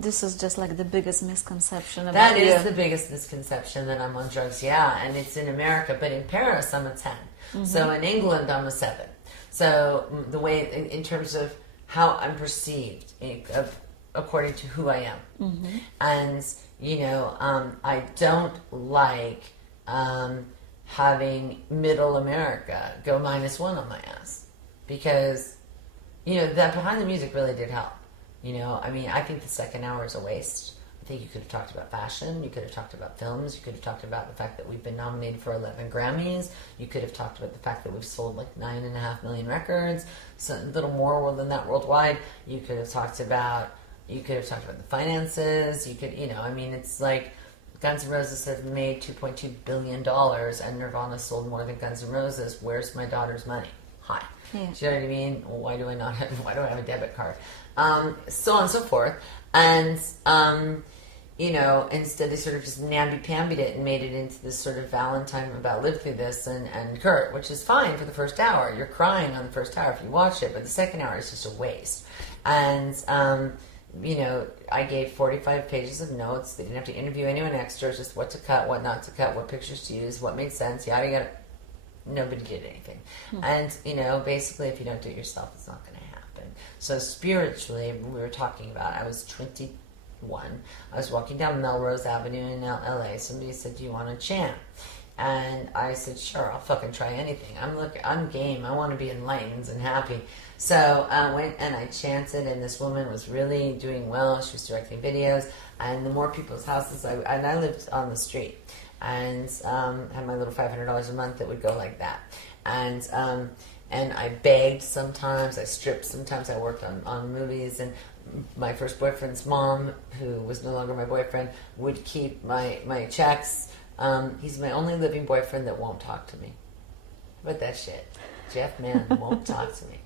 this is just like the biggest misconception about That you. is the biggest misconception, that I'm on drugs, yeah, and it's in America, but in Paris I'm a 10. So in England I'm a 7. So the way, in terms of how I'm perceived, according to who I am. And, you know, I don't like having middle America go -1 on my ass. Because, you know, that behind the music really did help. You know, I mean, I think the second hour is a waste. I think you could have talked about fashion. You could have talked about films. You could have talked about the fact that we've been nominated for 11 Grammys. You could have talked about the fact that we've sold like 9.5 million records, so a little more than that worldwide. You could have talked about the finances. You could, you know, I mean, it's like Guns N' Roses have made $2.2 billion and Nirvana sold more than Guns N' Roses. Where's my daughter's money? Hi. Yeah. Do you know what I mean? Why do I have a debit card? So on and so forth. And, you know, instead they sort of just namby-pambied it and made it into this sort of Valentine about live through this and Kurt, which is fine for the first hour. You're crying on the first hour if you watch it, but the second hour is just a waste. And, you know, I gave 45 pages of notes. They didn't have to interview anyone extra, just what to cut, what not to cut, what pictures to use, what made sense, yada, yada. Nobody did anything. And, you know, basically if you don't do it yourself, it's not going to happen. So spiritually, we were talking about, I was 21. I was walking down Melrose Avenue in LA. Somebody said, do you want to chant? And I said, sure, I'll fucking try anything. I'm game. I want to be enlightened and happy. So I went and I chanted, and this woman was really doing well. She was directing videos, and the more people's houses, I lived on the street, and had my little $500 a month that would go like that. And I begged sometimes, I stripped sometimes, I worked on movies, and my first boyfriend's mom, who was no longer my boyfriend, would keep my checks. He's my only living boyfriend that won't talk to me. How about that shit? Jeff Mann won't talk to me.